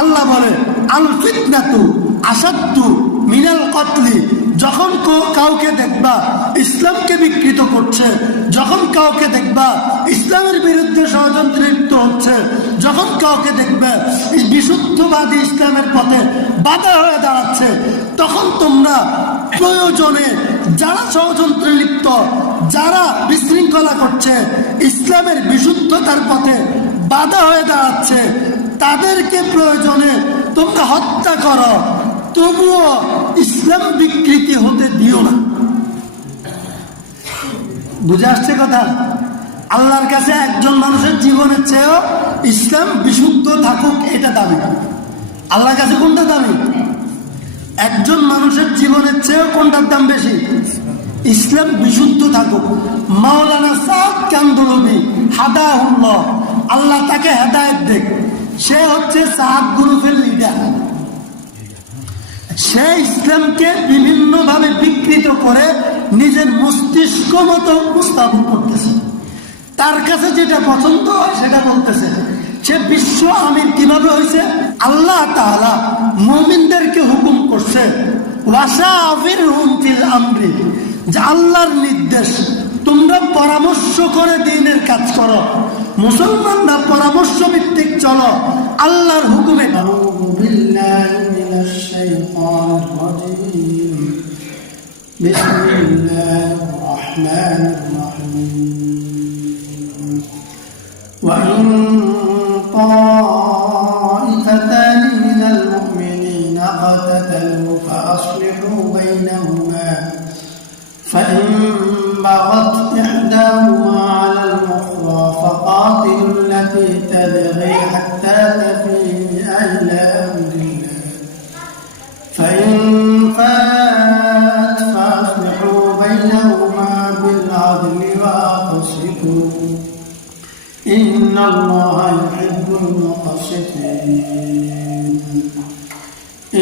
আল্লাহ বলে আল ফিতনাতু আসাদ্দু মিনাল কতলি। যখন কাউকে দেখবা ইসলামকে বিকৃত করছে, যখন কাউকে দেখবা ইসলামের বিরুদ্ধে ষড়যন্ত্রে লিপ্ত হচ্ছে, যখন কাউকে দেখবে বিশুদ্ধবাদী ইসলামের পথে বাধা হয়ে দাঁড়াচ্ছে, তখন তোমরা প্রয়োজনে যারা ষড়যন্ত্রে লিপ্ত, যারা বিশৃঙ্খলা করছে, ইসলামের বিশুদ্ধতার পথে বাধা হয়ে দাঁড়াচ্ছে, তাদেরকে প্রয়োজনে তোমরা হত্যা করো, তবুও ইসলাম বিকৃতি হতে দিও না। বুঝে আসছে কথা? আল্লাহর কাছে একজন মানুষের জীবনের চেয়েও ইসলাম বিশুদ্ধ থাকুক এটা দাবি। আল্লাহর কাছে কোনটা দাবি? একজন মানুষের জীবনের চেয়েও কোনটার দাম বেশি? ইসলাম বিশুদ্ধ থাকুক। মাওলানা সাদ কান্দলবি হাদাহুল্লাহ, আল্লাহ তাকে হেদায়েত দেখ। সে হচ্ছে সাদ গ্রুপের লিডার। সে ইসলামকে বিভিন্নভাবে বিকৃত করে নিজের মস্তিষ্ক মতো উপস্থাপন করতেছে। তার কাছে যেটা পছন্দ হয় সেটা বলতেছে। সে বিশ্ব আমির কিভাবে হয়েছে? আল্লাহ তাআলা মুমিনদেরকে হুকুম করছে ওয়াশাফিরহুম ফিল আমরি, যে আল্লাহর নির্দেশ তোমরা পরামর্শ করে দ্বীনের কাজ করো, মুসলমানরা পরামর্শ ভিত্তিক চলো, আল্লাহর হুকুমে। আউযু বিল্লাহি মিনাশ শাইতানির রাজীম। বিসমিল্লাহির রাহমানির রাহিম। ওয়া ইন তাইফাতানি মিনাল মুমিনিনা ইকতাতালু ফাআসলিহু বাইনাহুমা ফাইন বাগাত ইহদাহুমা আলাল উখরা ফাকাতিলু التي تبغي حتى تفيء إلى أمر الله فإن فات فأصلحوا بينهما بالعدل وأقسطوا إن الله يحب المقسطين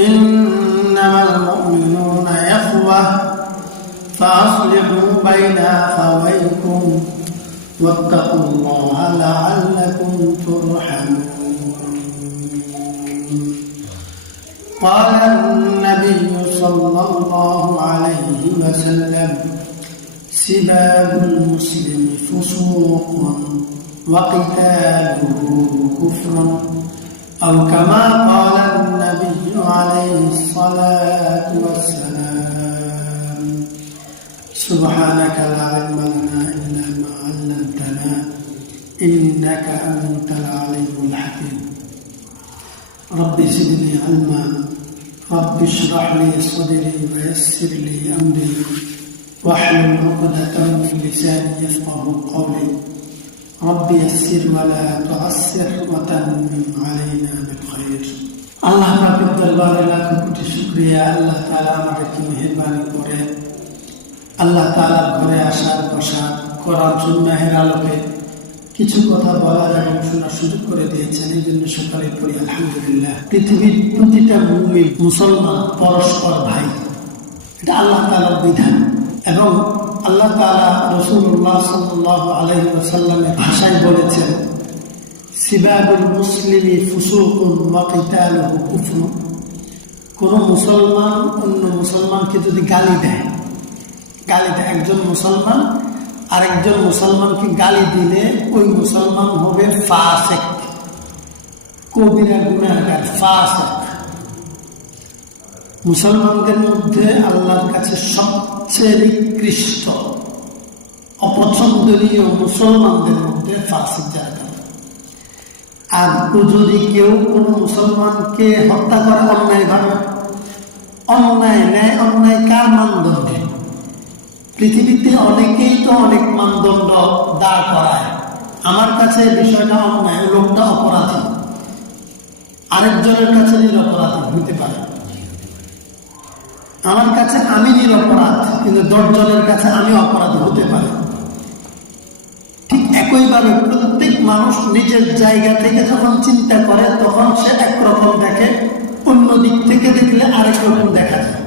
إنما المؤمنون إخوة فأصلحوا بين أخويكم واتقوا الله لعلكم ترحمون. قال النبي صلى الله عليه وسلم سباب المسلم فسوق وقتاله كفر أو كما قال النبي عليه الصلاة والسلام. سبحانك لا علم لنا إلا ما علمتنا إنك أنت العليم الحكيم. رب زدني علما رب اشرح لي صدري ويسر لي أمري واحلل عقدة من لساني يفقهوا قولي رب يسر ولا تعسر وتمم علينا بالخير. আল্লাহ পাকের দরবারে লাখ কোটি শুকরিয়া। আল্লাহ তাআলা আমাদেরকে মেহেরবানি করে আল্লাহ তাআলার ঘরে আসার বসা করার সুন্নাহের আলোকে কিছু কথা বলার এবং শোনার সুযোগ করে দিয়েছেন। এই জন্য সকালে পড়ি আলহামদুলিল্লাহ। পৃথিবীর প্রতিটা মুমিন মুসলমান পরস্পর ভাই, এটা আল্লাহ তাআলার বিধান। এবং আল্লাহ তাআলা রাসূলুল্লাহ সাল্লাল্লাহু আলাইহি ওয়াসাল্লামের ভাষায় বলেছেন সিবাবুল মুসলিমি ফুসুকুন ওয়া কিতালুহু কুফরুন। কোন মুসলমান অন্য মুসলমানকে যদি গালি দেয়, একজন মুসলমান আরেকজন মুসলমানকে গালি দিলে ওই মুসলমান হবে ফাসিক, কবিরা গুনাহগার, ফাসিক। মুসলমানদের মধ্যে আল্লাহর কাছে সবচেয়ে নিকৃষ্ট অপছন্দনীয় মুসলমানদের মধ্যে ফাসিক যারা। আর যদি কেউ কোনো মুসলমানকে হত্যা করে অন্যায়ভাবে, অন্যায় ন্যায় অন্যায় কার মানদণ্ডে? পৃথিবীতে অনেকেই তো অনেক মানদণ্ড দাঁড় করায়। আমার কাছে বিষয়টা অন্যায়, লোকটা অপরাধী, আরেকজনের কাছে নিরপরাধী হইতে পারে। আমার কাছে আমি নিরপরাধ, কিন্তু 10 জনের কাছে আমি অপরাধী হতে পারে। ঠিক একইভাবে প্রত্যেক মানুষ নিজের জায়গা থেকে যখন চিন্তা করে তখন সে একরকম দেখে, অন্য দিক থেকে দেখলে আরেক রকম দেখা যায়।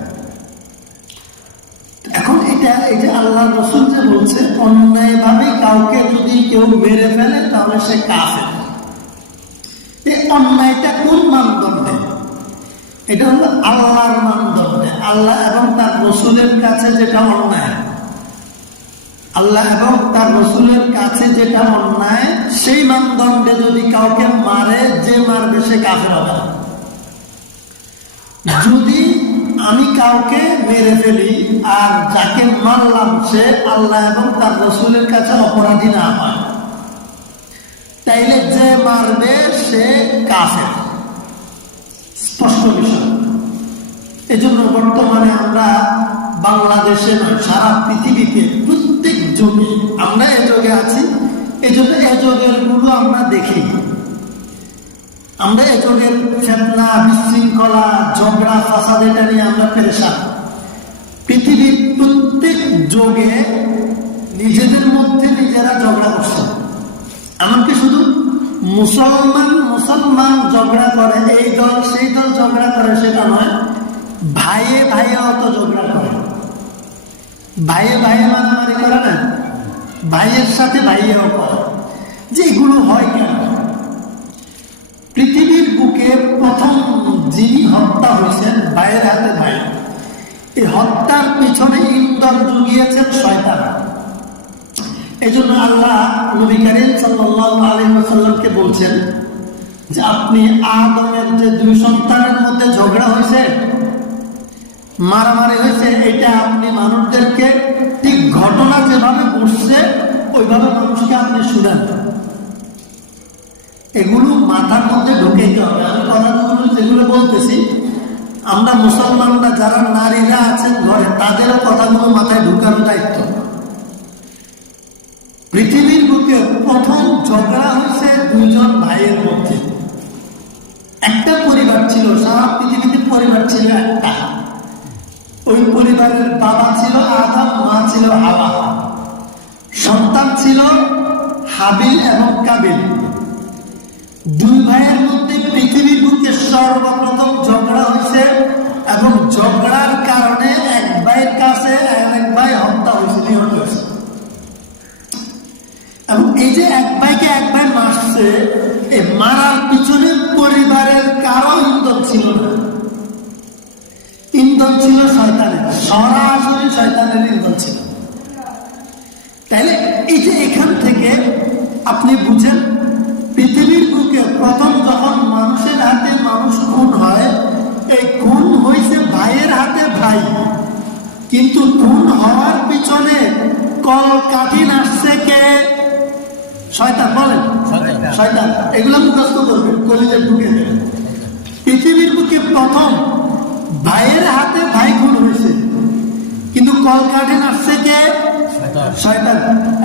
এখন এই যে আল্লাহ রাসূল যে বলছে অন্যায়ভাবে কাউকে যদি কেউ মেরে ফেলে তাহলে সে কাফের, এই অন্যায়টা কোন মানদণ্ড? এটা হলো আল্লাহর মানদণ্ডে, আল্লাহ এবং তার রসুলের কাছে যেটা অন্যায়, আল্লাহ এবং তার রসুলের কাছে যেটা অন্যায় সেই মানদণ্ডে যদি কাউকে মারে, যে মারবে সে কাফের হবে না। যদি আমি কাউকে মেরে ফেলি আর যাকে মারলাম সে আল্লাহ এবং তার রসুলের কাছে অপরাধী না হয়, তাইলে যে মারবে সে কাফের, স্পষ্ট বিষয়। এজন্য বর্তমানে আমরা বাংলাদেশে নয়, সারা পৃথিবীতে প্রত্যেক যুগে, আমরা এ যুগে আছি, এজন্য এ যুগের গুলো আমরা দেখি। আমরা এ যুগের ফিতনা, বিশৃঙ্খলা, ঝগড়া, ফাসাদ এটা নিয়ে আমরা পেরেশান। পৃথিবীর প্রত্যেক যুগে নিজেদের মধ্যে নিজেরা ঝগড়া করছে। এমনকি শুধু মুসলমান ঝগড়া করে, এই দল সেই দল ঝগড়া করে সেটা নয়, ভাইয়ে ভাইয়ে অত ঝগড়া করে, ভাইয়ে ভাইয়ে মারামারি করে না, ভাইয়ের সাথে ভাইয়েও করে। যে এগুলো হয় কেন? পৃথিবীর বুকে প্রথম যিনি হত্যা হয়েছেন ভাইয়ের হাতে ভাই, এই হত্যার পিছনে ইন্ধন জুগিয়েছেন শয়তান। এই জন্য আল্লাহ নবী করিম সাল্লাল্লাহু আলাইহি ওয়াসাল্লামকে বলছেন যে আপনি আদমের যে দুই সন্তানের মধ্যে ঝগড়া হয়েছে, মারামারি হয়েছে, এটা আপনি মানুষদেরকে ঠিক ঘটনা যেভাবে ঘটছে ওইভাবে মানুষকে আপনি শুনেন। এগুলো মাথার মধ্যে ঢুকাইতে হবে। আমি কথাগুলো যেগুলো বলতেছি, আমরা মুসলমানরা যারা নারীরা আছেন ঘরে, তাদেরও কথাগুলো মাথায় ঢুকানোর দায়িত্ব। পৃথিবীর বুকে প্রথম ঝগড়া হয়েছে দুইজন ভাইয়ের মধ্যে। একটা পরিবার ছিল, সারা পৃথিবীতে পরিবার ছিল একটা। ওই পরিবারের বাবা ছিল আদম, মা ছিল হাওয়া, সন্তান ছিল হাবিল এবং কাবিল। দুই ভাইয়ের মধ্যে পৃথিবীর বুকে সর্বপ্রথম ঝগড়া হয়েছে এবং ঝগড়ার কারণে এক ভাইয়ের কাছে এক ভাই হত্যা হয়েছে, নিহত হয়েছে। এবং এই যে এক ভাইকে এক ভাই মারছে, এই মারার পিছনে পরিবারের কারো ইন্ধন ছিল না, ইন্ধন ছিল শয়তানের, সরাসরি শয়তানের ইন্ধন ছিল। তাইলে এই যে এখান থেকে আপনি বুঝেন, পৃথিবীর বুকে প্রথম যখন মানুষের হাতে মানুষ খুন হয়, এই খুন হয়েছে ভাইয়ের হাতে ভাই, কিন্তু খুন হওয়ার পিছনে কলকাঠি নাচছে কে? শয়তান। বলেন শয়তান। এগুলো মুখস্থ করবেন, কলিজে ঢুকে দেবেন। পৃথিবীর বুকে প্রথম ভাইয়ের হাতে ভাই খুন হয়েছে, কিন্তু কলকাঠি নাচছে কে? শয়তান।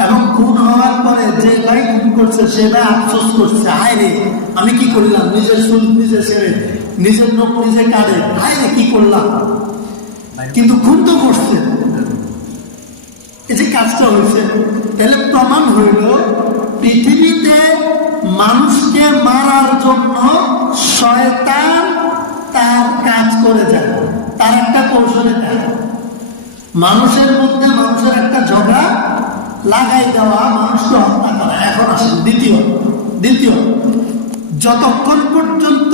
এবং খুন হওয়ার পরে যে ভাই খুন করছে সে ভাই আফসোস করছে, হায় রে আমি কি করলাম, নিজের চুল নিজে ছেড়ে, নিজের নখ নিজে কাটে, হায় রে কি করলাম, কিন্তু খুন তো করছে। এই যে কাজটা হয়েছে, তাহলে প্রমাণ হইল পৃথিবীতে মানুষকে মারার জন্য শয়তান তার কাজ করে যায়, তার একটা কৌশলে দেয়। মানুষের মধ্যে মানুষের একটা ঝগড়া লাগাই দেওয়া, মানুষকে হত্যা করা। এখন আসেন দ্বিতীয়, যতক্ষণ পর্যন্ত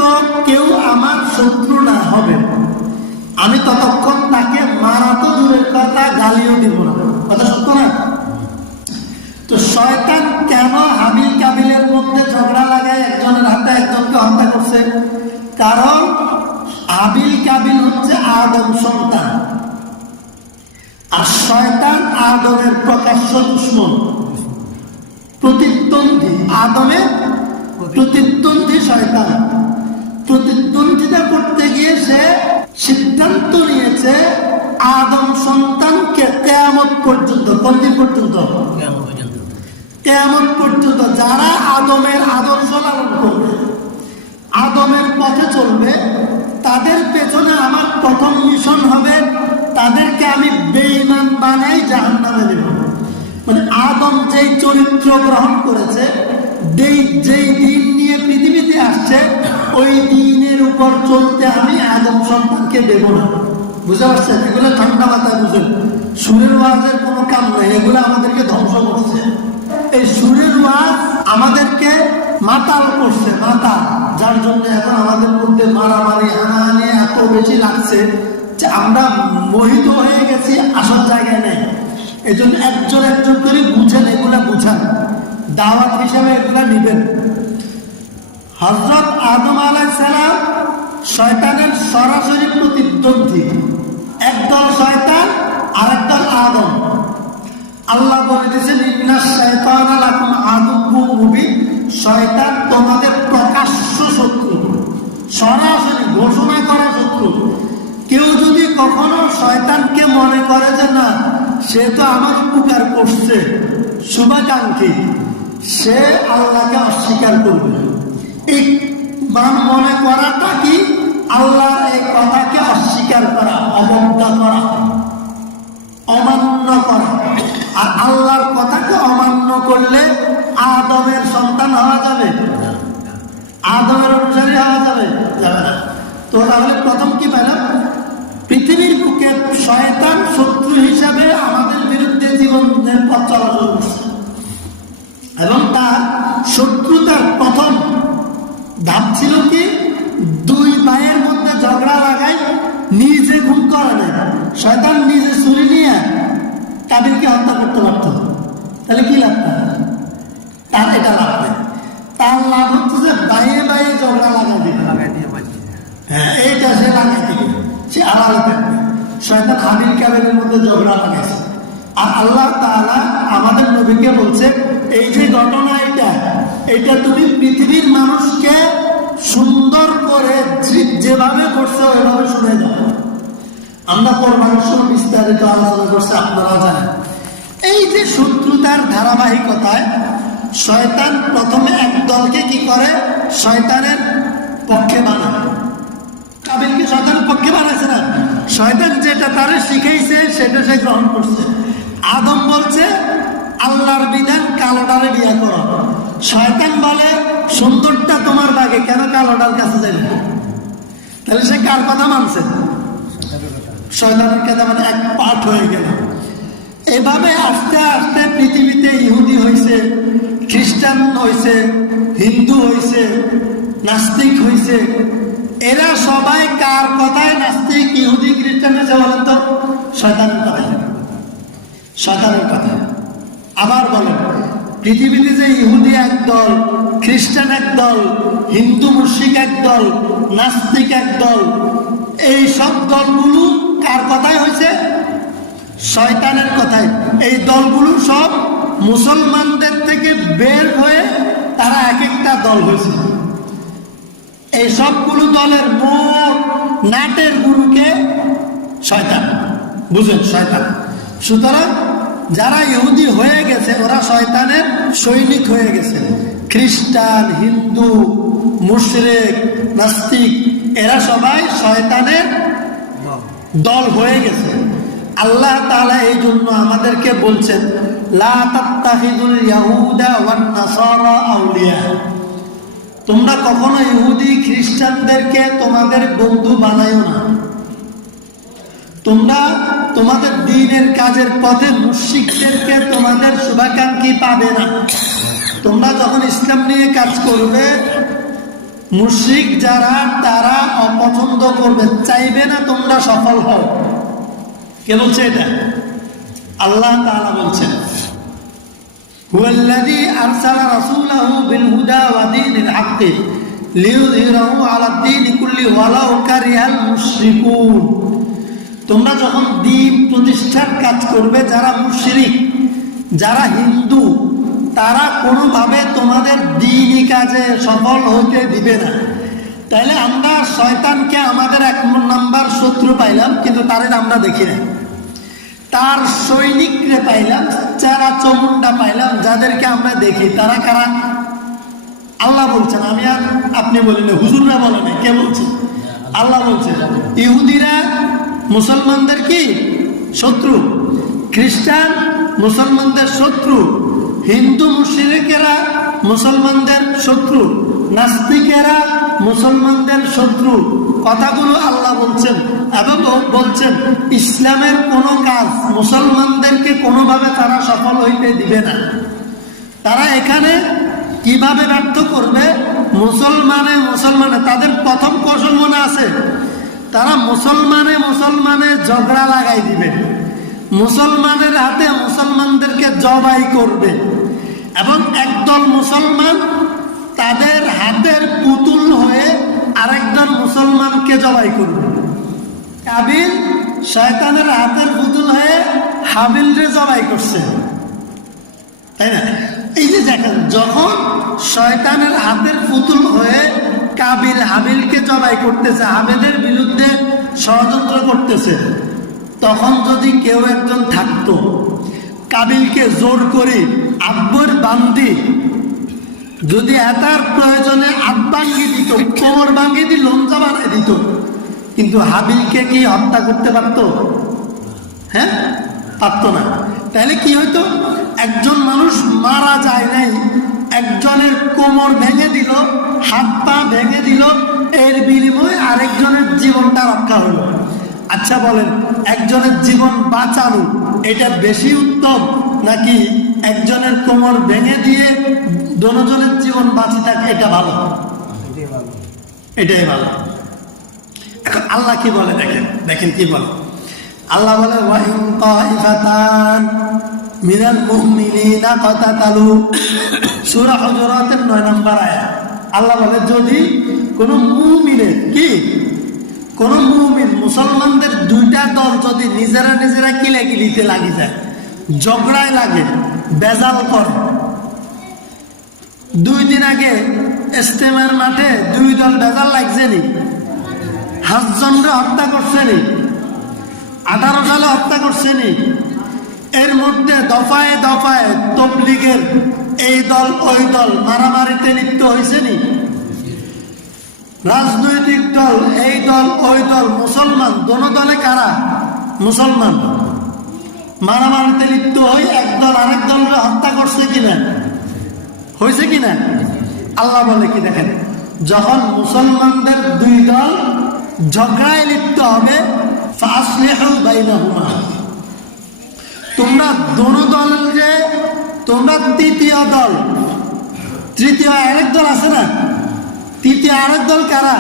কেউ আমার শত্রু না হবে, আমি ততক্ষণ তাকে মারা তো দূরের কথা, গালিও দিব না। কথা সত্য না? তো শয়তান কেন হাবিল কাবিলের মধ্যে ঝগড়া লাগায় একজনের হাতে একজনকে হত্যা করছে? কারণ হাবিল কাবিল হচ্ছে আদম সন্তান, আর শয়তান আদমের প্রকাশ্য দুশমন, প্রতিদ্বন্দ্বী। আদমের প্রতিদ্বন্দ্বী শয়তান। প্রতিদ্বন্দ্বিতা করতে গিয়ে সে সিদ্ধান্ত নিয়েছে আদম সন্তানকে কিয়ামত পর্যন্ত, কোনদিন পর্যন্ত? কিয়ামত পর্যন্ত যারা আদমের আদর্শ লালন করবে, আদমের পথে চলবে, তাদের পেছনে আমার প্রথম মিশন হবে তাদেরকে আমি বেঈমান বানাই জাহান্নামে দেব। মানে আদম যেই চরিত্র গ্রহণ করেছে, যেই দিন নিয়ে পৃথিবীতে আসছে, ওই দিনের উপর চলতে আমি আদম সন্তানকে দেব না। বুঝতে পারছেন? এগুলো ঠান্ডা মাথায় বুঝেন। সুরের ওয়াজের কোনো কাম নেই, এগুলো আমাদেরকে ধ্বংস করছে। এই সুরের ওয়াজ আমাদেরকে মাতাল করছে, মাতাল, যার জন্য এখন আমাদের মধ্যে মারামারি, হানাহানি, এত বেশি লাগছে যে আমরা মোহিত হয়ে গেছি, আসার জায়গায় নেই। এই জন্য একজন একজন করে বুঝেন, এগুলা বুঝান, দাওয়াত হিসেবে এগুলা নিবেন। হযরত আদম আলাইহিস সালাম শয়তানের সরাসরি প্রতিদ্বন্দ্বী, একদল শয়তান আর একদল আদম। আল্লাহ বলে দিয়েছেন ইন্নাশ শাইতানা লাকুম আদুউম মুবিন, শয়তান তোমাদের প্রকাশ্য শত্রু, সরাসরি ঘোষণা করা শত্রু। কেউ যদি কখনো শয়তানকে মনে করে যে না সে তো আমার উপকার করছে, শুভাকাঙ্ক্ষী, সে আল্লাহকে অস্বীকার করবে। এই মনে করাটা কি? আল্লাহর এই কথাকে অস্বীকার করা, অবজ্ঞা করা, অমান্য করা। আর আল্লাহর কথাকে অমান্য করলে আদমের সন্তান হওয়া যাবে? আদমের অনুসারী হওয়া যাবে? যাবে না। তো তাহলে প্রথম কি পেলাম? পৃথিবীর বুকে শয়তান শত্রু হিসাবে আমাদের বিরুদ্ধে জীবনের পথ চলাচল করছে, এবং তার শত্রুতার প্রথম ধাপ ছিল কি? দুই ভাইয়ের মধ্যে ঝগড়া লাগায়, নিজে খুন করে না, শয়তান নিজে ছুরি নিয়ে তাদেরকে হত্যা করতে পারত। তাহলে কি লাগতো? তার এটা লাভ নেই। তার লাভ হচ্ছে যে বাইরে বাইরে ঝগড়া লাগাই দিবে, হ্যাঁ এইটা সে লাগাই দিবে, সে আড়ালে থাকবে। শয়তান হাবিল কাবিলের মধ্যে ঝগড়া লাগাইছে। আর আল্লাহ তাআলা আমাদের নবীকে বলছে এই যে ঘটনা, এটা তুমি পৃথিবীর মানুষকে সুন্দর করে যেভাবে করছে ওইভাবে শুনে দাও। আমরা কোরবানির সময় বিস্তারিত আলোচনা করছি, আপনারা জানেন। এই যে শত্রুতার ধারাবাহিকতায় শয়তান প্রথমে এক দলকে কি করে? শয়তানের পক্ষে বানায়। কাবিলকে শয়তানের পক্ষে বানাইছে না, শয়তান যেটা তারে শিখাইছে সেটা সে গ্রহণ করছে। আদম বলছে আল্লাহর বিধান কালোটারে বিয়ে করো। শয়তান বলে সুন্দরটা তোমার বাগে, কেন কালোটার কাছে যাবে? তাহলে সে কার কথা মানছে? শয়তানের কথা, মানে এক পাঠ হয়ে গেল। এভাবে আস্তে আস্তে পৃথিবীতে ইহুদি হয়েছে, খ্রিস্টান হয়েছে, হিন্দু হয়েছে, নাস্তিক হয়েছে। এরা সবাই কার কথায় নাস্তিক, ইহুদি, খ্রিস্টান হয়েছে বলেন তো? শয়তানের কথায়, শয়তানের কথায়। আবার বলেন, পৃথিবীতে যে ইহুদি একদল, খ্রিস্টান একদল, হিন্দু মুশরিক একদল, নাস্তিক একদল, এই সব দলগুলো কার কথায় হয়েছে? শয়তানের কথায়। এই দলগুলো সব মুসলমানদের থেকে বের হয়ে তারা এক একটা দল হয়েছে। এই সবগুলো দলের মোট নাটের গুরুকে শয়তান, বুঝেন? শয়তান। সুতরাং যারা ইহুদি হয়ে গেছে ওরা শয়তানের সৈনিক হয়ে গেছে। খ্রিস্টান, হিন্দু, মুশরিক, নাস্তিক এরা সবাই শয়তানের দল হয়ে গেছে। আল্লাহ তাআলা এই জন্য আমাদেরকে বলছেন লা তাত্তাখিযুল ইয়াহুদা ওয়ান নাসারা আউলিয়া, তোমরা কখনো ইহুদি খ্রিস্টানদেরকে তোমাদের বন্ধু বানাইও না। তোমরা তোমাদের দ্বীনের কাজের পথে মুশরিকদেরকে তোমাদের শুভাকাঙ্ক্ষী পাবে না। তোমরা যখন ইসলাম নিয়ে কাজ করবে, মুশরিক যারা তারা অপছন্দ করবে, চাইবে না তোমরা সফল হও। কে বলছে এটা? আল্লাহ তাআলা বলছেন হুয়াল্লাযী আরসালা রাসূলাহু বিল হুদা ওয়া দীনিল হাক্কি লিইয়ুযহিরাহু আলাদ দীনি কুল্লিহি ওয়ালাউ কারিহাল মুশরিকুন। তোমরা যখন দ্বীন প্রতিষ্ঠার কাজ করবে, যারা মুশরিক, যারা হিন্দু, তারা কোনোভাবে তোমাদের দ্বীনি কাজে সফল হতে দিবে না। তাইলে আমরা শয়তানকে আমাদের 1 নাম্বার শত্রু পাইলাম, কিন্তু তারে আমরা দেখি না। তার সৈনিকরে পাইলাম, যারা চমুন্ডা পাইলাম, যাদেরকে আমরা দেখি। তারা কারা? আল্লাহ বলছেন, আমি আর আপনি বলেন, হুজুররা বলেন, কে বলছে? আল্লাহ বলছে। ইহুদিরা মুসলমানদের কি শত্রু, খ্রিস্টান মুসলমানদের শত্রু, হিন্দু মুশরিকেরা মুসলমানদের শত্রু, নাস্তিকেরা মুসলমানদের শত্রু। কথাগুলো আল্লাহ বলছেন, এবং বলছেন ইসলামের কোনো কাজ মুসলমানদেরকে কোনোভাবে তারা সফল হইতে দিবে না। তারা এখানে কিভাবে ব্যর্থ করবে? মুসলমানে তাদের প্রথম কৌশল মনে আছে, তারা মুসলমানে ঝগড়া লাগাই দিবে, মুসলমানের হাতে মুসলমানদেরকে জবাই করবে, এবং একদল মুসলমান তাদের হাতের পুতুল হয়ে আরেকজন মুসলমানকে জবাই করবে। কাবিল শয়তানের হাতের পুতুল হয়ে হাবিলরে জবাই করছে, তাই না? এই যে দেখেন, যখন শয়তানের হাতের পুতুল হয়ে কাবিল হাবিলকে জবাই করতেছে, হাবিলের বিরুদ্ধে ষড়যন্ত্র করতেছে, তখন যদি কেউ একজন থাকতো কাবিলকে জোর করে আব্বর বান্দি যদি এটার প্রয়োজনে হাত ভাঙিয়ে দিত, কোমর ভাঙিয়ে দিল, লঞ্চা বানিয়ে দিত, কিন্তু হাবিলকে কি হত্যা করতে পারতো? হ্যাঁ, পারতো না। তাহলে কি হইতো? একজন মানুষ মারা যায় নাই, একজনের কোমর ভেঙে দিল, হাত পা ভেঙে দিল, এর বিনিময়ে আরেকজনের জীবনটা রক্ষা হলো। আচ্ছা বলেন, একজনের জীবন বাঁচানো এটা বেশি উত্তম, নাকি একজনের কোমর ভেঙে দিয়ে দোনোজনের জীবন বাঁচি থাকে এটা ভালো? এটাই ভালো। এখন আল্লাহ কি বলে দেখেন কি বলে। আল্লাহ বলে ওয়াইন তাইফাতান মিনাল মুমিনিনা কাতাতালু, সূরা হুজুরাতের 9 নম্বর আয়াত। আল্লাহ বলে যদি কোন মুমিনের কোন মুমিন মুসলমানদের দুইটা দল যদি নিজেরা কিলাকিলিতে লাগি যায়, ঝগড়ায় লাগে, বেজাল করে। 2 দিন আগে ইজতেমার মাঠে 2 দল বেজাল লাগছে নি, 5 জনকে হত্যা করছে নি, 18 সালে হত্যা করছে নি। এর মধ্যে দফায় দফায় তাবলীগের এই দল ওই দল মারামারিতে লিপ্ত হয়েছে নি। রাজনৈতিক দল এই দল ওই দল, মুসলমান দোনো দলে কারা? মুসলমান। মারামারিতে লিপ্ত হয়ে এক দল আরেক দলকে হত্যা করছে কিনা? হয়েছে কিনা? আল্লাহ বলে কি দেখেন, যখন মুসলমানদের 2 দল ঝগড়ায় লিপ্ত হবে, ফাসলিহু বাইনাহুমা, তোমরা দোনো দলকে, তোমরা তৃতীয় দল, তৃতীয় আরেক দল আছে না, তৃতীয় আরেক দল কারা?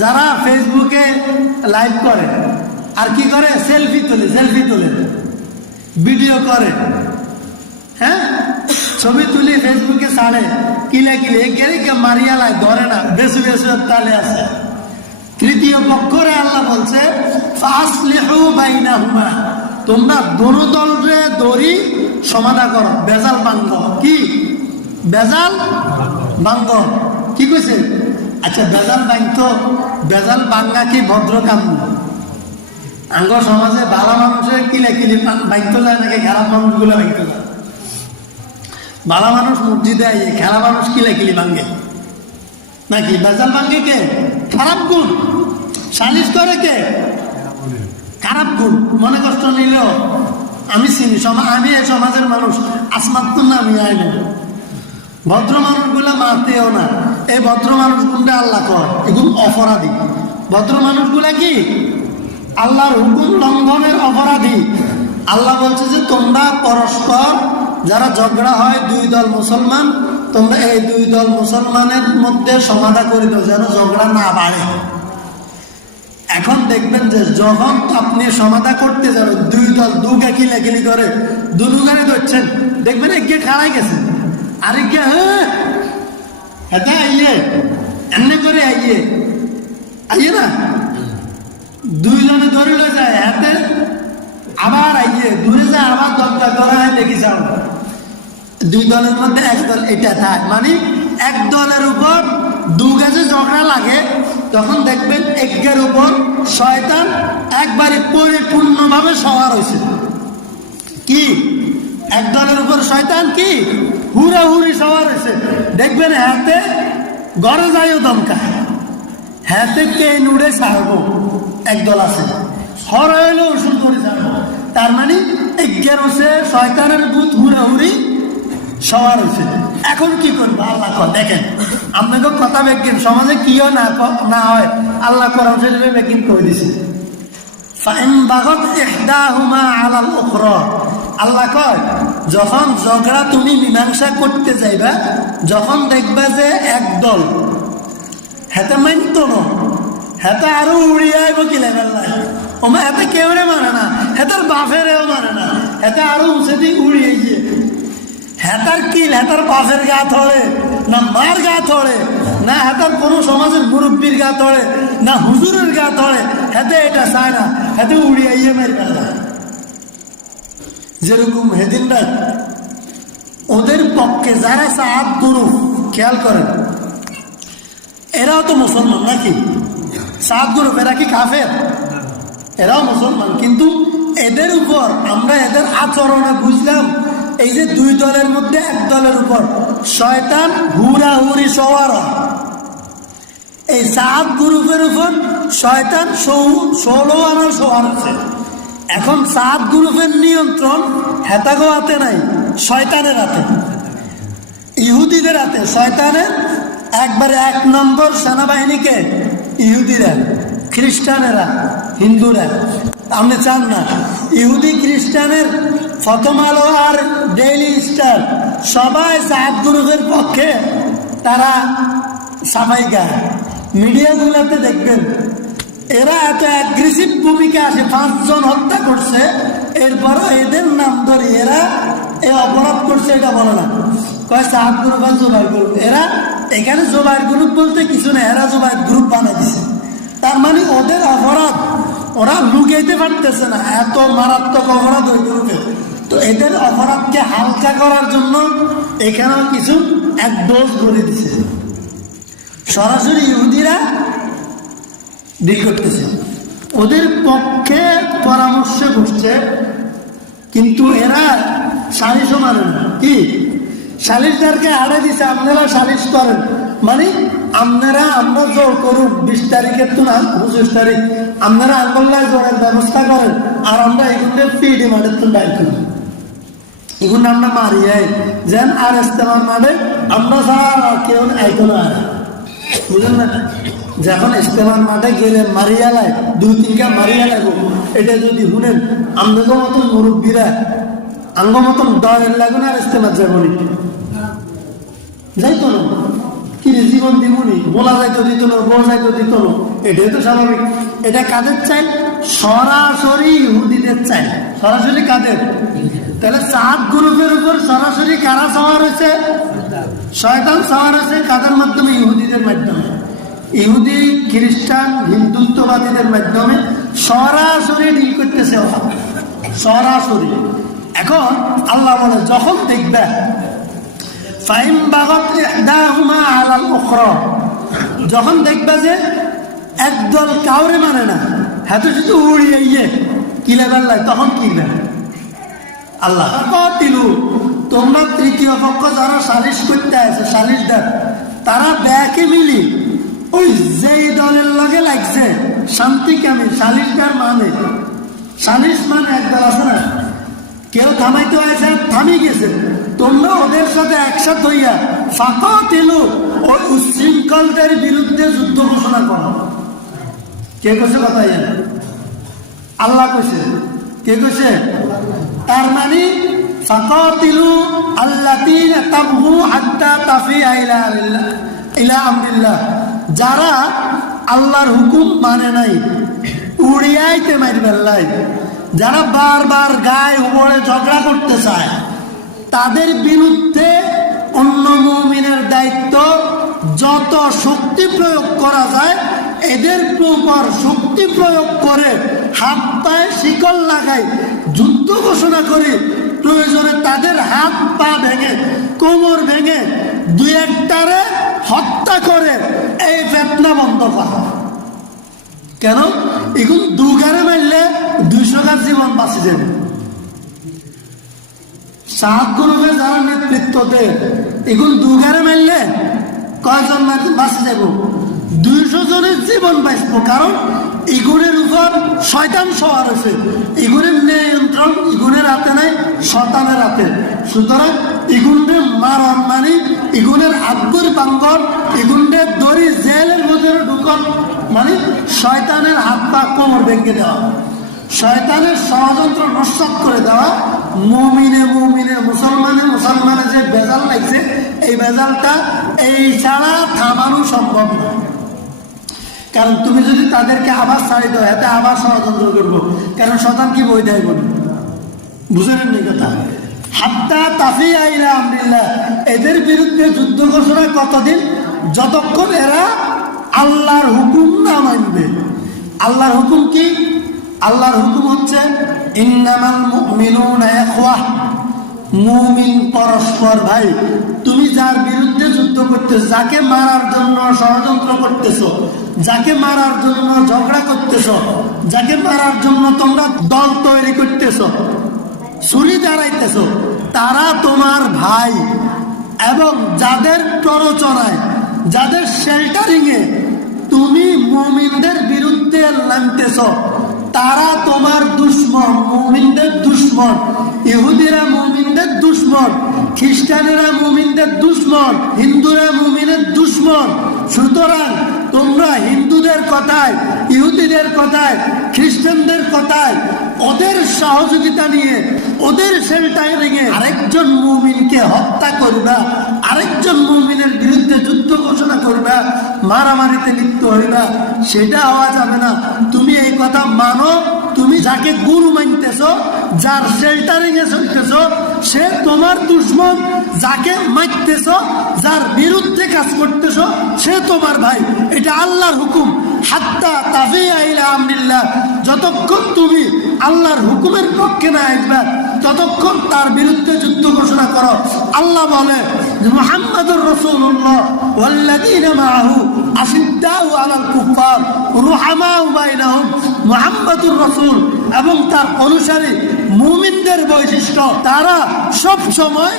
যারা ফেসবুকে লাইভ করে আর কি করে, সেলফি তোলে, ভিডিও করে, হ্যাঁ, ছবি তুলি ফেসবুকে ছাড়ে, কিলাকিলি কে মারিয়া লাই, ধরে না, বেশি তালে আছে। তৃতীয় পক্ষরে আল্লাহ বলছে ফাসলিহু বাইনাহুমা, তোমরা দোনো দলরে দড়ি সমাধা করো, বেজাল ভাঙ্গ। কি বেজাল ভাঙ্গ? কি কইছে? আচ্ছা, বেজাল ভাঙ্গা কি ভদ্র কাম? আঙ্গ সমাজে ভালো মানুষের কিলাকিলি ভাঙতে যায় নাকি খারাপ মানুষগুলো ভাঙতে যায়? ভালো মানুষ মসজিদে আইয়ে, খারাপ মানুষ কিলাকিলি ভাঙ্গে নাকি? বেজাল ভাঙ্গে কে? খারাপ গুণ। সালিশ করে কে? খারাপ গুণ। মনে কষ্ট নিল আমি চিনি, আমি এই সমাজের মানুষ, আসমাত না আমি আইন। ভদ্র মানুষগুলা মারতেও না, এই ভদ্র মানুষগুলো আল্লাহ কর, এগুলো অপরাধী। ভদ্র মানুষগুলা কি? আল্লাহর হুকুম লঙ্ঘনের অপরাধী। আল্লাহ বলছে যে তোমরা পরস্পর যারা ঝগড়া হয় 2 দল মুসলমান, তোমরা এই 2 দল মুসলমানের মধ্যে সমাধান করে দাও, যেন ঝগড়া না বাড়ে। এখন দেখবেন যে যখন আপনি সমাধান করতে যাবেন, 2 দল দুগে কিলাকিলি করে, দুলুগানে ধরছেন, দেখবেন এগিয়ে খাড়াই গেছে, আরেকে আইয়ে এমনি করে আইয়ে না, 2 জনে ধরে যায় হাতে, আবার আইয়ে দূরে যায়, আবার দরকার করা হয় দেখি যাও। 2 দলের মধ্যে এক দল এটা থাক, মানে এক দলের উপর 2 গাছে ঝগড়া লাগে, তখন দেখবেন একের উপর শয়তান একবারে পরিপূর্ণভাবে সওয়ার হয়েছে। কি? এক দলের উপর শয়তান কি হুড়াহুড়ি সওয়ার হয়েছে। দেখবেন হাতে ঘরে যাইও দমকা, হাতে কে নুড়ে ছাড়বো, একদল আছে হর হইলেও ওষুধ করে ছাড়বো। তার মানে একের হচ্ছে শয়তানের ভূত হুড়াহুড়ি সওয়ার হয়েছে। এখন কি করবো? আল্লাহ দেখেন, আপনাকে কথা বেগিন সমাজে কি না হয়, আল্লাহ কোরআন শরীফে বেগিন করে দিছে। আল্লাহ কয়, যখন ঝগড়া তুমি মীমাংসা করতে যাইবা, যখন দেখবা যে এক দল হেতে মানত না, হেতে আরো উড়িয়ে আইব কি লেভেল নাই ওমা হেতে কেউরে মানে না হেতার বাফেরেও মানে না হেতে আরো উঁচে দিয়ে উড়িয়ে গিয়ে হেতার কিল হেতার বাফের গা থড়ে না মার গা থড়ে না হেতার কোনো সমাজের মুরব্বীর গা থড়ে না হুজুরের গা থড়ে হেতে এটা চায় না হেতে উড়িয়ে ইয়ে মেরে ফেলা যেরকম হেদিন রাত ওদের পক্ষে যারা সাত গুরু খেয়াল করেন এরাও তো মুসলমান নাকি সাত গুরু এরা কি কাফের এরাও মুসলমান কিন্তু এদের উপর আমরা এদের আচরণে বুঝলাম এই যে দুই দলের মধ্যে এক দলের উপর শয়তান হুড়াহুড়ি সওয়ার এই সাত গ্রুপের উপর শয়তান 16 আনা সওয়ার আছে এখন সাত গ্রুপের নিয়ন্ত্রণ হেতাগো হাতে নাই শয়তানের হাতে ইহুদিদের হাতে শয়তানের একবারে 1 নম্বর সেনাবাহিনীকে ইহুদিরা খ্রিস্টানেরা হিন্দুরা আপনি চান না ইহুদি খ্রিস্টানের প্রথম আলো আর ডেইলি স্টার সবাই সাত গ্রুপের পক্ষে তারা সাফাই গায় মিডিয়াগুলোতে দেখবেন এরা এত অ্যাগ্রেসিভ ভূমিকা আসে 5 জন হত্যা করছে এরপরও এদের নাম ধরে এরা এই অপরাধ করছে এটা বলে না কয় সাত গ্রুপ আর জোবাইর গ্রুপ এরা এখানে জোবাইর গ্রুপ বলতে কিছু না এরা জোবাইর গ্রুপ বানাই দিছে তার মানে ওদের অপরাধ ওরা লুকাইতে পারতেছে না এত মারাত্মক অপরাধ ওই গ্রুপে তো এদের অপরাধকে হালকা করার জন্য এখানেও কিছু এক ডোজ করে দিছে সরাসরি ইহুদিরা ডিল করতেছে ওদের পক্ষে পরামর্শ করছে কিন্তু এরা সালিশও মানে না কি সালিশদারকে আড়ে দিছে আপনারা সালিশ করেন মানে আমরা জোর করুন 20 তারিখের তো না 25 তারিখ আপনারা আন্দোলনের জোরের ব্যবস্থা করেন আর আমরা এগুলো পিডি মাঠের তো বাইর করি এগুলো আমরা মারি যেন আর ইস্তেমার মাঠে আমরা ছাড়া কেউ আইতো না বুঝলেন না যখন ইস্তেমার মাঠে গেলে মারিয়ালায় 2-3টা মারিয়া লাগবো এটা যদি শুনেন আমাদের মতন মুরব্বীরা আঙ্গ মতন ডরের লাগুন আর ইস্তেমার যাবো যাইতো না কি জীবন দিবনি বলা যাইতো দিত না বলা যাইতো দিত না এটাই তো স্বাভাবিক এটা কাদের চাই সরাসরি ইহুদিদের চাই সরাসরি কাদের তাহলে সাত গ্রুপের উপর সরাসরি কারা সওয়ার হয়েছে শয়তান সওয়ার হয়েছে কাদের মাধ্যমে ইহুদিদের মাধ্যমে ইহুদি খ্রিস্টান হিন্দুত্ববাদীদের মাধ্যমে সরাসরি ডিল করতেছে সরাসরি এখন আল্লাহ বলে যখন দেখবে ফাইন বাগত ইহদাহুমা আলাল উখরা যখন দেখবে যে একদল কাউরে মানে না হাতে শুধু উড়িয়ে ইয়ে কি লেভেল লাই তখন কি আল্লাহ দিলু তোমরা তৃতীয় পক্ষ যারা সালিশ করতে আছে সালিশদার তারা ব্যাকে মিলি ওই যেই দলের লগে লাগছে শান্তি কামী সালিশদার মানে সালিশ মানে একদল আছে না কেউ থামাইতে হয়েছে থামি গেছে তোমরা ওদের সাথে একসাথে হইয়া ফাকাতিলু ওই উচ্ছৃঙ্খলদের বিরুদ্ধে যুদ্ধ ঘোষণা করো কে কইছে কথা আল্লাহ কইছে কে কইছে তার মানে ফাকাতিলু আল্লাযীনা তাবগু হাত্তা তাফিআ ইলা আমরিল্লাহ যারা আল্লাহর হুকুম মানে নাই উড়িয়াইতে মারবেল্লাই যারা বারবার গায়ে উপরে ঝগড়া করতে চায় তাদের বিরুদ্ধে অন্য মুমিনের দায়িত্ব যত শক্তি প্রয়োগ করা যায় এদের উপর শক্তি প্রয়োগ করে হাত পায়ে শিকল লাগাই যুদ্ধ ঘোষণা করে প্রয়োজনে তাদের হাত পা ভেঙে কোমর ভেঙে 2-1টারে হত্যা করে এই ফিতনা বন্ধ করা কেন এখন দুগারে মারলে 200 গার জীবন বাঁচে যাবে সাত গ্রুপে যারা নেতৃত্ব দেয় এখন দুগারে মারলে কয়জন বাঁচে যাব 200 জনের জীবন বাঁচবো কারণ ইগুনের উপর শয়তান সওয়ার আছে ইগুনের নিয়ন্ত্রণ ইগুনের হাতে নাই শয়তানের হাতে সুতরাং ইগুনদের মারণ মানে ইগুনের আব্বুর বাঙ্গর ইগুনদের দড়ি জেলের মধ্যে ঢুকন মানে শয়তানের হাত পা কোমর ভেঙে দেওয়া শয়তানের ষড়যন্ত্র নস্যাৎ করে দেওয়া মুমিনে মুসলমানে যে বেজাল লাগছে এই বেজালটা এই ছাড়া থামানো সম্ভব না কারণ তুমি যদি তাদেরকে আবার ছাড়ি দাও, এতে আবার ষড়যন্ত্র করবো, কারণ শয়তান কি বই দেয় বলি, বুঝলেন নি কথা? হাত্তা তাফিয়া ইলা আমরিল্লাহ, এদের বিরুদ্ধে যুদ্ধ ঘোষণা কতদিন? যতক্ষণ এরা আল্লাহর হুকুম না মানবে। আল্লাহর হুকুম কি? আল্লাহর হুকুম হচ্ছে ইন্নামাল মুমিনুনা ইখওয়াহ, মুমিন পরস্পর ভাই। তুমি যার বিরুদ্ধে যুদ্ধ করতেছো, যাকে মারার জন্য ষড়যন্ত্র করতেছো, যাকে মারার জন্য ঝগড়া করতেছো, যাকে মারার জন্য তোমরা দল তৈরি করতেছো, ছুরি দাঁড়াইতেছো, তারা তোমার ভাই। এবং যাদের প্ররোচনায়, যাদের শেল্টারিংয়ে তুমি মুমিনদের বিরুদ্ধে নামতেছো, তারা তোমার দুশ্মন, মুমিনদের দুশ্মন। ইহুদিরা মুমিনদের দুশ্মন, খ্রিস্টানেরা মুমিনদের দুশ্মন, হিন্দুরা মুমিনের দুশ্মন। সুতরাং তোমরা হিন্দুদের কথায়, ইহুদিদের কথায়, খ্রিস্টানদের কথায়, ওদের সহযোগিতা নিয়ে, ওদের শেল্টারিংয়ে আরেকজন মুমিনকে হত্যা করবা, আরেকজন মুমিনের বিরুদ্ধে যুদ্ধ ঘোষণা করবা, মারামারিতে লিপ্ত হইবা, সেটা হওয়া যাবে না। তুমি এই কথা মানো। তুমি যাকে গুরু মানতেছো, যার শেল্টারিংয়ে চলতেছো, সে তোমার দুশ্মন। যাকে মারতেছো, যার বিরুদ্ধে কাজ করতেছো, সে তোমার ভাই। এটা আল্লাহর হুকুম। হাত্তা তাফিয়া ইলা আমরিল্লাহ, যতক্ষণ তুমি আল্লাহর হুকুমের পক্ষে না আসবে, ততক্ষণ তার বিরুদ্ধে যুদ্ধ ঘোষণা করো। আল্লাহ বলে মুহাম্মাদুর রাসূলুল্লাহ ওয়াল্লাযীনা মাআহু আশিদ্দাউ আলাল কুফার রুহামাউ বাইনাহুম। মুহাম্মাদুর রাসূল এবং তার অনুসারী মুমিনদের বৈশিষ্ট্য, তারা সব সময়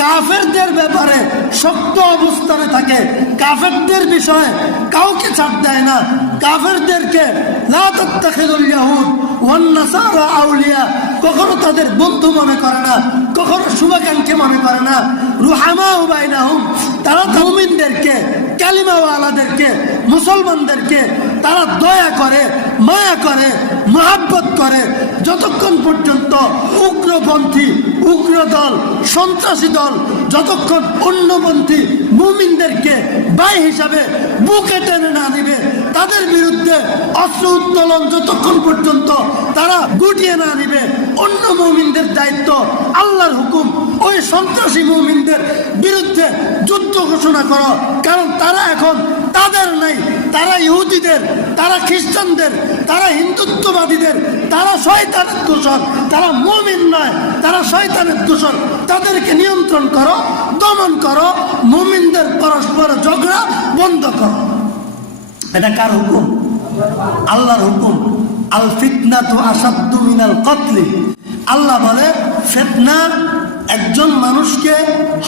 কাফেরদের ব্যাপারে শক্ত অবস্থানে থাকে, কাফেরদের বিষয়ে কাউকে ছাড় দেয় না। কাফেরদেরকে লা তাত্তাখিযুল ইয়াহুদ ওয়ান নাসারা আউলিয়া, কখনো তাদের বন্ধু মনে করে না, কখনো শুভাকাঙ্ক্ষী মনে করে না। রুহামাউ বাইনাহুম, তারা মুমিনদেরকে, কালিমাওয়ালাদেরকে, মুসলমানদেরকে তারা দয়া করে, মায়া করে, মহাব্বত করে, যতক্ষণ পর্যন্ত উগ্রপন্থী, উগ্র দল, সন্ত্রাসী দল যতক্ষণ অন্যপন্থী মুমিনদেরকে ভাই হিসাবে বুকে টেনে না নিবে, তাদের বিরুদ্ধে অস্ত্র উত্তোলন যতক্ষণ পর্যন্ত তারা গুটিয়ে না নিবে, অন্য মুমিনদের দায়িত্ব, আল্লাহর হুকুম ওই সন্ত্রাসী মুমিনদের বিরুদ্ধে যুদ্ধ ঘোষণা করো। কারণ তারা এখন তাদের নাই, তারা ইহুদিদের, তারা খ্রিস্টানদের, তারা হিন্দুত্ববাদীদের, তারা শয়তানের দোষর, তারা মুমিন নয়, তারা শয়তানের দোষর। তাদেরকে নিয়ন্ত্রণ করো, দমন করো, মুমিনদের পরস্পর ঝগড়া বন্ধ করো। এটা কার হুকুম? আল্লাহর হুকুম। আল ফিতনাতু আসাদ্দু মিনাল কতলি, আল্লাহ বলে ফিতনা একজন মানুষকে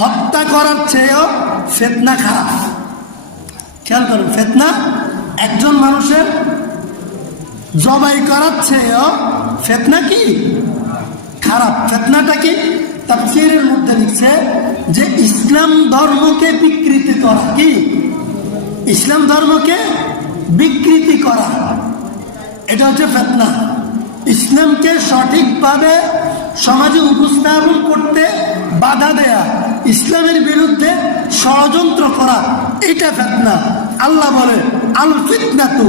হত্যা করার চেয়েও ফিতনা খারাপ। খেয়াল করুন, ফিতনা একজন মানুষের জবাই করার চেয়েও ফিতনা কি খারাপ। ফিতনাটা কি? তাফসীরের মধ্যে লিখছে যে ইসলাম ধর্মকে বিকৃতি করা। কি? ইসলাম ধর্মকে বিকৃতি করা, এটা হচ্ছে ফিতনা। ইসলামকে সঠিকভাবে সমাজে উপস্থাপন করতে বাধা দেয়া, ইসলামের বিরুদ্ধে ষড়যন্ত্র করা, এটা ফিতনা। আল্লাহ বলে আল ফিতনাতু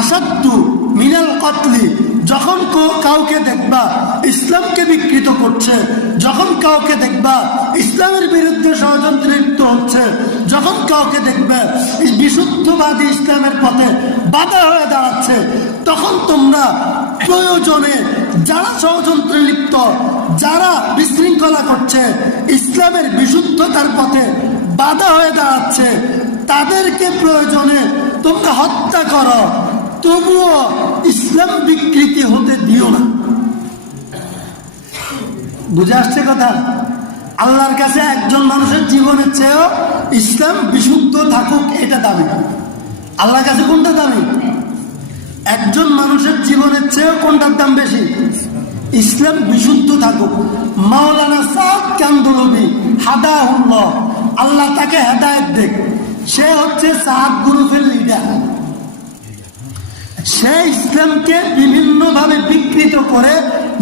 আসাদ্দু মিনাল কতলি, যখন কাউকে দেখবা ইসলামকে বিকৃত করছে, যখন কাউকে দেখবা ইসলামের বিরুদ্ধে ষড়যন্ত্রে লিপ্ত হচ্ছে, যখন কাউকে দেখবে বিশুদ্ধবাদী ইসলামের পথে বাধা হয়ে দাঁড়াচ্ছে, তখন তোমরা প্রয়োজনে যারা ষড়যন্ত্রে লিপ্ত, যারা বিশৃঙ্খলা করছে, ইসলামের বিশুদ্ধতার পথে বাধা হয়ে দাঁড়াচ্ছে, তাদেরকে প্রয়োজনে তোমরা হত্যা করো, তবুও ইসলাম বিকৃতি হতে দিও না। বুঝে আসছে কথা? আল্লাহর কাছে একজন মানুষের জীবনের চেয়েও ইসলাম বিশুদ্ধ থাকুক, এটা দামি। আল্লাহর কাছে কোনটা দামি? একজন মানুষের জীবনের চেয়েও কোনটার দাম বেশি? ইসলাম বিশুদ্ধ থাকুক। মাওলানা সাদ কান্দুলবি হাদাহুল্লাহ, আল্লাহ তাকে হেদায়েত দেখ, সে হচ্ছে সাদ গ্রুপের লিডার। সে ইসলামকে বিভিন্নভাবে বিকৃত করে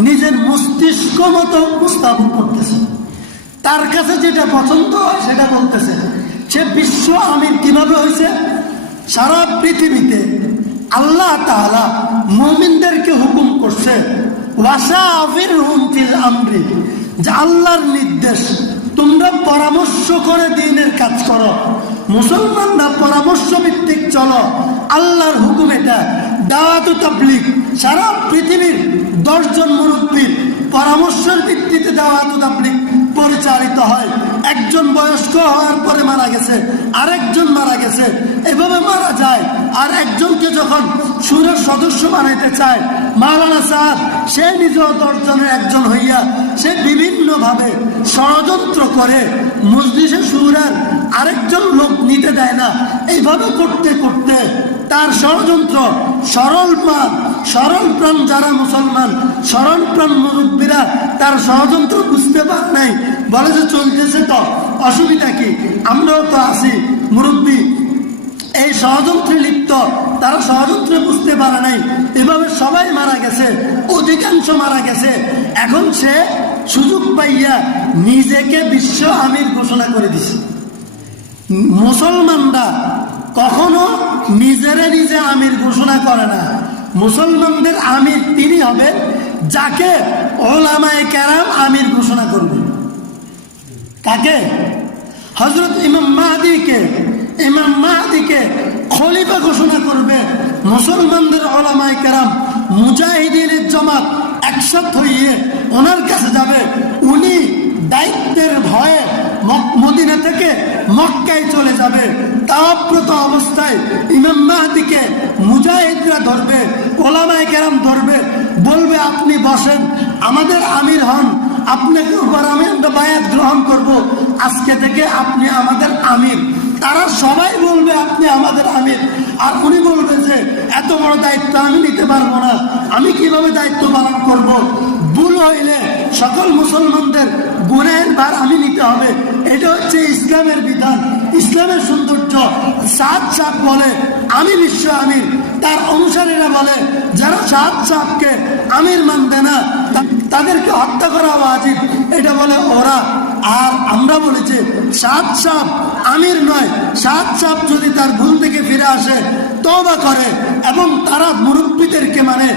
নিজের মস্তিষ্ক মতো উপস্থাপন করতেছে, তার কাছে যেটা পছন্দ হয় সেটা বলতেছে। সে বিশ্ব আমির কিভাবে হয়েছে? সারা পৃথিবীতে আল্লাহ তাআলা মুমিনদেরকে হুকুম করছে ওয়াশাবিরহুম ফিল আমরি, যে আল্লাহর নির্দেশ তোমরা পরামর্শ করে দ্বীনের কাজ করো। মুসলমানরা পরামর্শ ভিত্তিক চলো, আল্লাহর হুকুম এটা। দাওয়াত ও তাবলীগ সারা পৃথিবীর 10 জন মুরব্বীর পরামর্শের ভিত্তিতে দাওয়াত ও তাবলীগ পরিচালিত হয়। একজন বয়স্ক হওয়ার পরে মারা গেছে, আরেকজন মারা গেছে, এভাবে মারা যায়। আর একজনকে যখন সুরের সদস্য বানাইতে চায় মাওলানা সাহেব, সে নিজেও 10 জনের একজন হইয়া সে বিভিন্নভাবে ষড়যন্ত্র করে মজলিসে সুরের আরেকজন লোক নিতে দেয় না। এইভাবে করতে করতে তার ষড়যন্ত্র, সরল প্রাণ যারা মুসলমান, সরল প্রাণ মুরব্বীরা তার ষড়যন্ত্র বুঝতে পারে নাই, বলে যে চলতেছে তো অসুবিধা কি, আমরাও তো আছি মুরব্বী, এই ষড়যন্ত্রে লিপ্ত। তারা ষড়যন্ত্রে বুঝতে পারে নাই, এভাবে সবাই মারা গেছে, অধিকাংশ মারা গেছে। এখন সে সুযোগ পাইয়া নিজেকে বিশ্ব আমির ঘোষণা করে দিছে। মুসলমানরা কখনো নিজেরা নিজে আমির ঘোষণা করে না। মুসলমানদের আমির তিনি হবে যাকে উলামায়ে কেরাম আমির ঘোষণা করবে। কাকে? হযরত ইমাম মাহদীকে খলিফা ঘোষণা করবে মুসলমানদের উলামায়ে কেরাম। মুজাহিদিনের জামাত একসাথ হয়ে ওনার কাছে যাবে, উনি দায়িত্বের ভয়ে মদিনা থেকে মক্কায় চলে যাবে। তাওয়াপ্রত অবস্থায় ইমাম মাহদীকে মুজাহিদরা ধরবে, উলামায়ে কেরাম ধরবে, বলবে আপনি বসেন, আমাদের আমির হন, আপনাকে উপর আমরা বায়াত গ্রহণ করব, আজকে থেকে আপনি আমাদের আমির। তারা সবাই বলবে আপনি আমাদের আমির, আর উনি বলবে যে এত বড় দায়িত্ব আমি নিতে পারবো না, আমি কিভাবে দায়িত্ব পালন করব। ভুল হইলে সকল মুসলমানদের গুনাহের ভার আমি নিতে হবে। এটা হচ্ছে ইসলামের বিধান, ইসলামের সৌন্দর্য। সাদ সাহেব বলে আমি বিশ্ব আমির, তার অনুসারীরা বলে যারা সাদ সাহেবকে আমির মানবে না তাদেরকে হত্যা করা ওয়াজিব, এটা বলে ওরা। আর আমরা বলেছি সাদ সাহেব আমির নয়, সাদ সাহেব যদি তার ভুল থেকে ফিরে আসে, তওবা করে এবং তারা মুরব্বীদেরকে মানে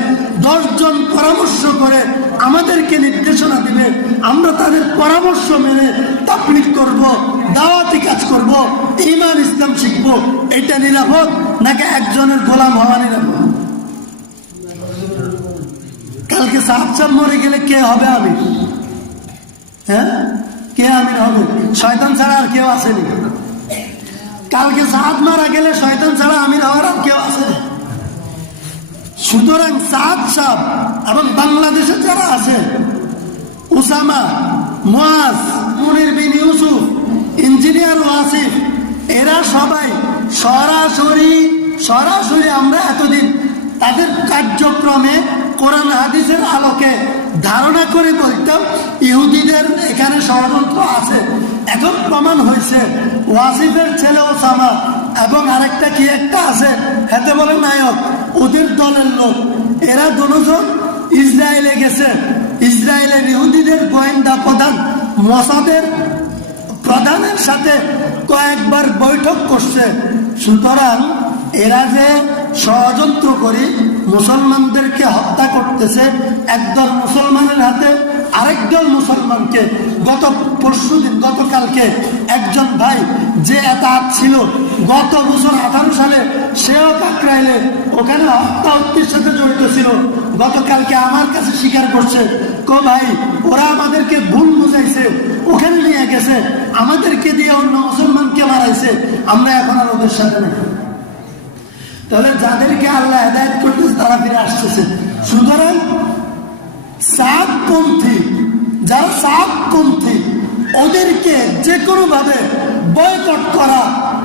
10 জন পরামর্শ করে আমাদেরকে নির্দেশনা দিবে, আমরা তাদের পরামর্শ মেনে তাবলীগ করব, দাওয়াতি কাজ করব, ঈমান ইসলাম শিখব। এটা নিরাপদ নাকি একজনের গোলাম হওয়া নিরাপদ? কালকে সাহাব মরে গেলে কে হবে আমির? হ্যাঁ, কে আমির হবে? শয়তান ছাড়া আর কেউ আসেনি। কালকে সাদ মারা গেলে শয়তান ছাড়া আমির হওয়ার আর কেউ আসেনি। সুতরাং সাদ সাহেব এবং বাংলাদেশে যারা আছে, উসামা, মুআজ, মুনির বিন ইউসুফ, ইঞ্জিনিয়ার ওয়াসিফ, এরা সবাই সরাসরি আমরা এতদিন তাদের কার্যক্রমে কোরআন হাদিসের আলোকে ধারণা করে বলতাম ইহুদিদের এখানে ষড়যন্ত্র আছে। এখন প্রমাণ হয়েছে ওয়াসিফের ছেলে ওসামা এবং আরেকটা কি একটা আছে হেতে বলে নায়ক, ওদের দলের লোক, এরা দুজন ইসরায়েলে গেছে। ইসরায়েলের ইহুদিদের গোয়েন্দা প্রধান মোসাদের প্রধানের সাথে কয়েকবার বৈঠক করছে। সুতরাং এরা যে ষড়যন্ত্র করে মুসলমানদেরকে হত্যা করতেছে, একদল মুসলমানের হাতে আরেকদল মুসলমানকে। গতকালকে একজন ভাই যে এতাত ছিল গত বছর 18 সালে, সেও কাকরাইলে ওখানে হত্যার সাথে জড়িত ছিল। গতকালকে আমার কাছে স্বীকার করছে, ভাই ওরা আমাদেরকে ভুল বুঝাইছে, ওখানে নিয়ে গেছে, আমাদেরকে দিয়ে অন্য মুসলমানকে মারাইছে, আমরা এখন আর ওদের সাথে নেই। তাহলে যাদেরকে আল্লাহ হেদায়েত করতেছে তারা ফিরে আসতেছে। সুতরাং যারা সাতপন্থী ওদেরকে যে কোনো ভাবে বয়কট করা,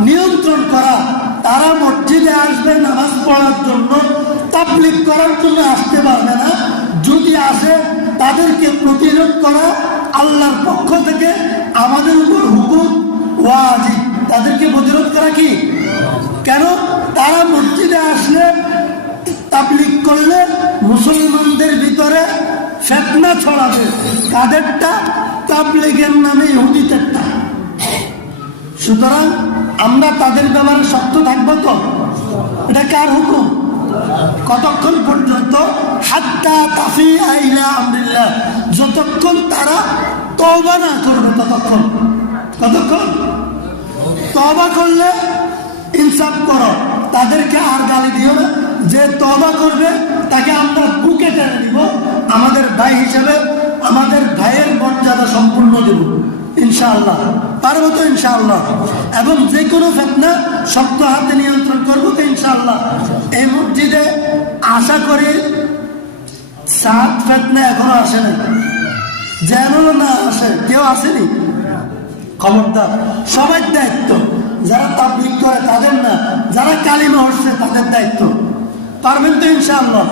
নিয়ন্ত্রণ করা। তারা মসজিদে আসবে নামাজ পড়ার জন্য, তাবলীগ করার জন্য আসতে পারবে না। যদি আসে তাদেরকে প্রতিরোধ করা আল্লাহর পক্ষ থেকে আমাদের উপর হুকুম ওয়াজিব। তাদেরকে প্রতিরোধ করা কি? কেন? তারা মসজিদে আসলে, তাবলীগ করলে মুসলমানদের ভিতরে ফিতনা ছড়াবে। কাদেরটা? তাবলীগের নামে ইহুদিদেরটা। সুতরাং আমরা তাদের ব্যাপারে শক্ত থাকবো তো? এটা কার হুকুম? কতক্ষণ পর্যন্ত? হাত্তা তাফিআ ইলা আমরিল্লাহ, যতক্ষণ তারা তওবা না করবে ততক্ষণ। কতক্ষণ? তওবা করলে ইনসাফ করো, তাদেরকে আর গালি দিও না। যে তওবা করবে তাকে আমরা বুকে টেনে নিব, আমাদের ভাই হিসেবে আমাদের ভাইয়ের মর্যাদা সম্পূর্ণ দেব ইনশাআল্লাহ। পারবো তো ইনশাআল্লাহ? এবং যে কোনো ফিতনা শক্ত হাতে নিয়ন্ত্রণ করবো তো ইনশাআল্লাহ। এই মসজিদে আশা করি 7 ফিতনা এখনো আসে না, যেন না আসে। কেউ আসেনি? খবরদার, সবার দায়িত্ব। যারা তাবলীগ করে তাদের না, যারা কালিমা হচ্ছে তাদের দায়িত্ব। পারবেন তো ইনশাআল্লাহ?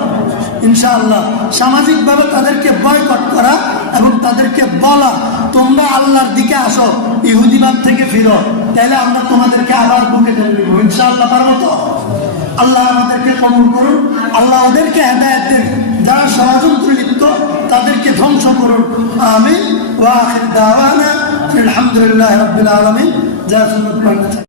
ইনশাআল্লাহ। সামাজিকভাবে তাদেরকে বয়কট করা এবং তাদেরকে বলা তোমরা আল্লাহর দিকে আসো, ইহুদিবাদ থেকে ফিরো, তাহলে আমরা তোমাদেরকে আবার বুকে টেনে নেব ইনশাআল্লাহ। পারবো তো? আল্লাহ আমাদেরকে কবুল করুন, আল্লাহ ওদেরকে হেদায়েত দেন, যারা ষড়যন্ত্রে লিপ্ত তাদেরকে ধ্বংস করুন। আমিন। ওয়া আখির দাওয়ানা আলহামদুলিল্লাহি রাব্বিল আলামিন। যা সুন্নাত